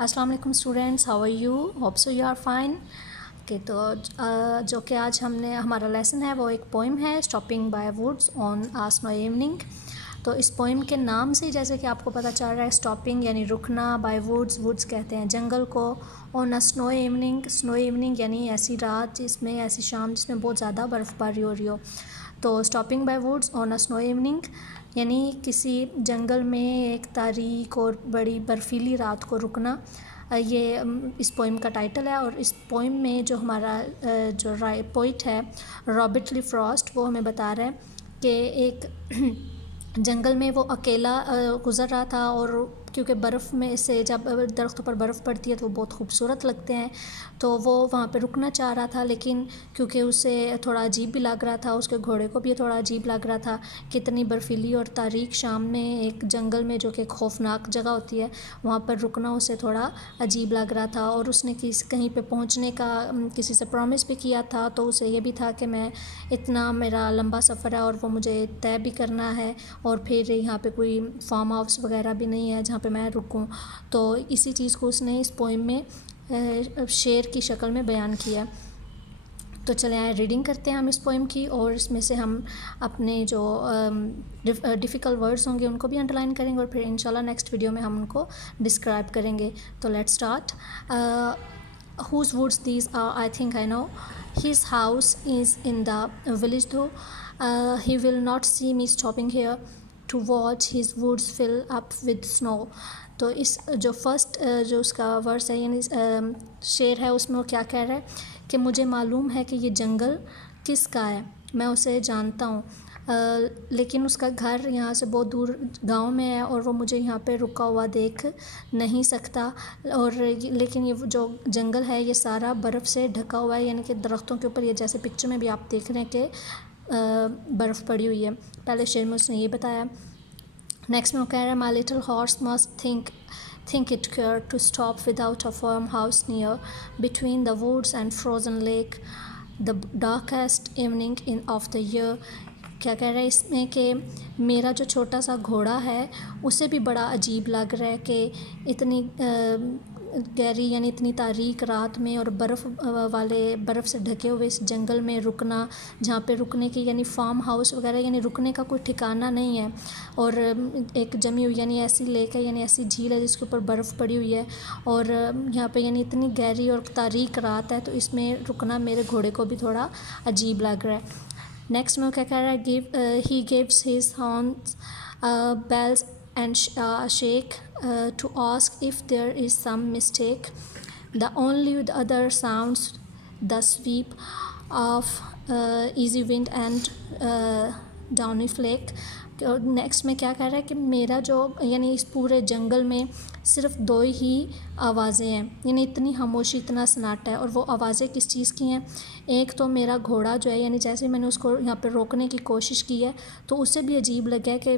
السلام علیکم students, how are you? Hope so you are fine. کہ تو جو کہ آج ہمارا لیسن ہے وہ ایک پوئم ہے، اسٹاپنگ بائی ووڈس آن آ سنو ایوننگ. تو اس پوئم کے نام سے جیسے کہ آپ کو پتہ چل رہا ہے، اسٹاپنگ یعنی رکنا، بائی ووڈس، ووڈس کہتے ہیں جنگل کو، آن آ سنو ایوننگ، سنو ایوننگ یعنی ایسی رات جس میں، ایسی شام جس میں بہت زیادہ برف باری ہو رہی ہو. تو اسٹاپنگ بائی ووڈس آن آ سنو ایوننگ یعنی کسی جنگل میں ایک تاریک اور بڑی برفیلی رات کو رکنا، یہ اس پوئم کا ٹائٹل ہے. اور اس پوئم میں جو ہمارا جو پوئٹ ہے رابرٹ لی فراسٹ، وہ ہمیں بتا رہا ہے کہ ایک جنگل میں وہ اکیلا گزر رہا تھا، اور کیونکہ برف میں سے جب درختوں پر برف پڑتی ہے تو وہ بہت خوبصورت لگتے ہیں، تو وہ وہاں پہ رکنا چاہ رہا تھا، لیکن کیونکہ اسے تھوڑا عجیب بھی لگ رہا تھا، اس کے گھوڑے کو بھی تھوڑا عجیب لگ رہا تھا کہ اتنی برفیلی اور تاریک شام میں ایک جنگل میں جو کہ خوفناک جگہ ہوتی ہے وہاں پر رکنا اسے تھوڑا عجیب لگ رہا تھا. اور اس نے کہیں پہ پہنچنے کا کسی سے پرومس بھی کیا تھا، تو اسے یہ بھی تھا کہ میں اتنا میرا لمبا سفر ہے اور وہ مجھے طے بھی کرنا ہے، اور پھر یہاں پہ کوئی فارم ہاؤس وغیرہ بھی نہیں ہے جہاں پہ میں رکوں. تو اسی چیز کو اس نے اس پوئم میں شعر کی شکل میں بیان کیا. تو چلیں آئے ریڈنگ کرتے ہیں ہم اس پوئم کی، اور اس میں سے ہم اپنے جو ڈیفیکلٹ ورڈز ہوں گے ان کو بھی انڈرلائن کریں گے، اور پھر انشاءاللہ نیکسٹ ویڈیو میں ہم ان کو ڈسکرائب کریں گے. تو let start. Whose woods these are, I think I know. His house is in the village though. He will not see me stopping here to watch his woods fill up with snow. تو اس جو first جو اس کا ورس ہے یعنی شعر ہے، اس میں وہ کیا کہہ رہا ہے کہ مجھے معلوم ہے کہ یہ جنگل کس کا ہے، میں اسے جانتا ہوں، لیکن اس کا گھر یہاں سے بہت دور گاؤں میں ہے اور وہ مجھے یہاں پہ رکا ہوا دیکھ نہیں سکتا. اور لیکن یہ جو جنگل ہے یہ سارا برف سے ڈھکا ہوا ہے، یعنی کہ درختوں کے اوپر یہ جیسے پکچر میں بھی آپ دیکھ رہے ہیں کہ برف پڑی ہوئی ہے. پہلے شعر میں اس نے یہ بتایا. نیکسٹ میں وہ کہہ رہا ہے My little horse must think it queer to stop without a farmhouse near, between the woods and frozen lake, the darkest evening of the year. کیا کہہ رہا ہے اس میں کہ میرا جو چھوٹا سا گھوڑا ہے اسے بھی بڑا عجیب لگ رہا ہے کہ اتنی گہری یعنی اتنی تاریک رات میں اور برف سے ڈھکے ہوئے اس جنگل میں رکنا، جہاں پہ رکنے کی یعنی فارم ہاؤس وغیرہ یعنی رکنے کا کوئی ٹھکانہ نہیں ہے، اور ایک جمی ہوئی یعنی ایسی لیک ہے یعنی ایسی جھیل ہے جس کے اوپر برف پڑی ہوئی ہے، اور یہاں پہ یعنی اتنی گہری اور تاریک رات ہے، تو اس میں رکنا میرے گھوڑے کو بھی تھوڑا عجیب لگ رہا ہے. نیکسٹ میں وہ کیا کہہ رہا ہے He gives his horns bells and shake to ask if there is some mistake. The only other sounds the sweep of easy wind and downy flake. Next میں کیا کہہ رہا ہے کہ میرا جو یعنی اس پورے جنگل میں صرف 2 ہی آوازیں ہیں، یعنی اتنی خاموشی، اتنا سناٹا ہے، اور وہ آوازیں کس چیز کی ہیں؟ ایک تو میرا گھوڑا جو ہے، یعنی جیسے میں نے اس کو یہاں پہ روکنے کی کوشش کی ہے تو اسے بھی عجیب لگا کہ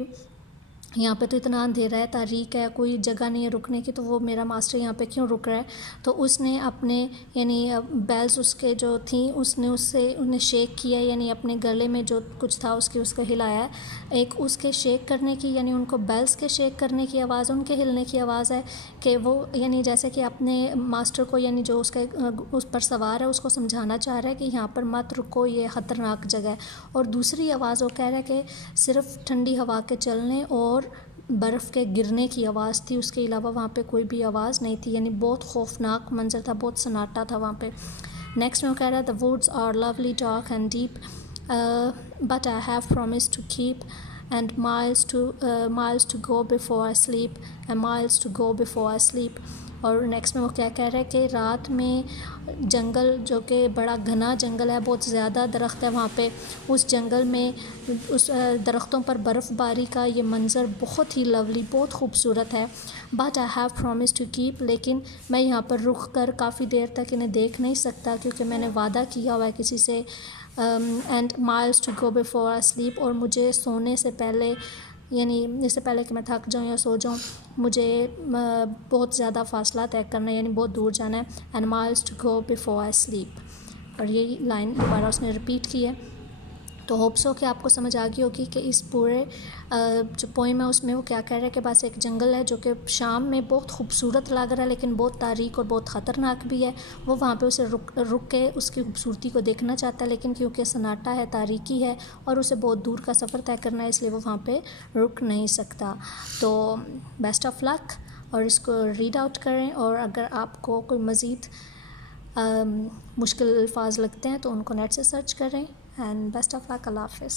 یہاں پہ تو اتنا اندھیرا ہے، تاریک ہے، کوئی جگہ نہیں ہے رکنے کی، تو وہ میرا ماسٹر یہاں پہ کیوں رک رہا ہے؟ تو اس نے اپنے یعنی بیلز اس کے جو تھیں انہیں شیک کیا، یعنی اپنے گلے میں جو کچھ تھا اس کو ہلایا ہے. ایک اس کے شیک کرنے کی یعنی ان کو بیلز کے شیک کرنے کی آواز، ان کے ہلنے کی آواز ہے کہ وہ یعنی جیسے کہ اپنے ماسٹر کو یعنی جو اس پر سوار ہے اس کو سمجھانا چاہ رہا ہے کہ یہاں پر مت رکو، یہ خطرناک جگہ ہے. اور دوسری آواز وہ کہہ رہا ہے کہ صرف ٹھنڈی ہوا کے چلنے اور برف کے گرنے کی آواز تھی، اس کے علاوہ وہاں پہ کوئی بھی آواز نہیں تھی، یعنی بہت خوفناک منظر تھا، بہت سناٹا تھا وہاں پہ. نیکسٹ میں وہ کہہ رہا ہے The woods are lovely, dark and deep, but I have promised to keep, and miles to go before I sleep, and miles to go before I sleep. اور نیکسٹ میں وہ کیا کہہ رہا ہے کہ رات میں جنگل جو کہ بڑا گھنا جنگل ہے، بہت زیادہ درخت ہے وہاں پہ، اس جنگل میں اس درختوں پر برف باری کا یہ منظر بہت ہی لولی، بہت خوبصورت ہے. But I have promise to keep, لیکن میں یہاں پر رک کر کافی دیر تک انہیں دیکھ نہیں سکتا کیونکہ میں نے وعدہ کیا ہوا ہے کسی سے. And miles to go before I sleep, اور مجھے سونے سے پہلے یعنی اس سے پہلے کہ میں تھک جاؤں یا سو جاؤں مجھے بہت زیادہ فاصلہ طے کرنا ہے، یعنی بہت دور جانا ہے. And miles to go before I sleep, اور یہ لائن دوبارہ اس نے رپیٹ کی ہے. تو ہوپ سو کہ آپ کو سمجھ آ گئی ہوگی کہ اس پورے جو پوئم ہے اس میں وہ کیا کہہ رہا ہے کہ بس ایک جنگل ہے جو کہ شام میں بہت خوبصورت لگ رہا ہے لیکن بہت تاریک اور بہت خطرناک بھی ہے. وہ وہاں پہ اسے رک کے اس کی خوبصورتی کو دیکھنا چاہتا ہے لیکن کیونکہ سناٹا ہے، تاریکی ہے اور اسے بہت دور کا سفر طے کرنا ہے اس لیے وہ وہاں پہ رک نہیں سکتا. تو بیسٹ آف لک اور اس کو ریڈ آؤٹ کریں، اور اگر آپ کو کوئی مزید مشکل الفاظ لگتے ہیں تو ان کو نیٹ سے سرچ کریں. اینڈ بیسٹ آف لک. اللہ حافظ.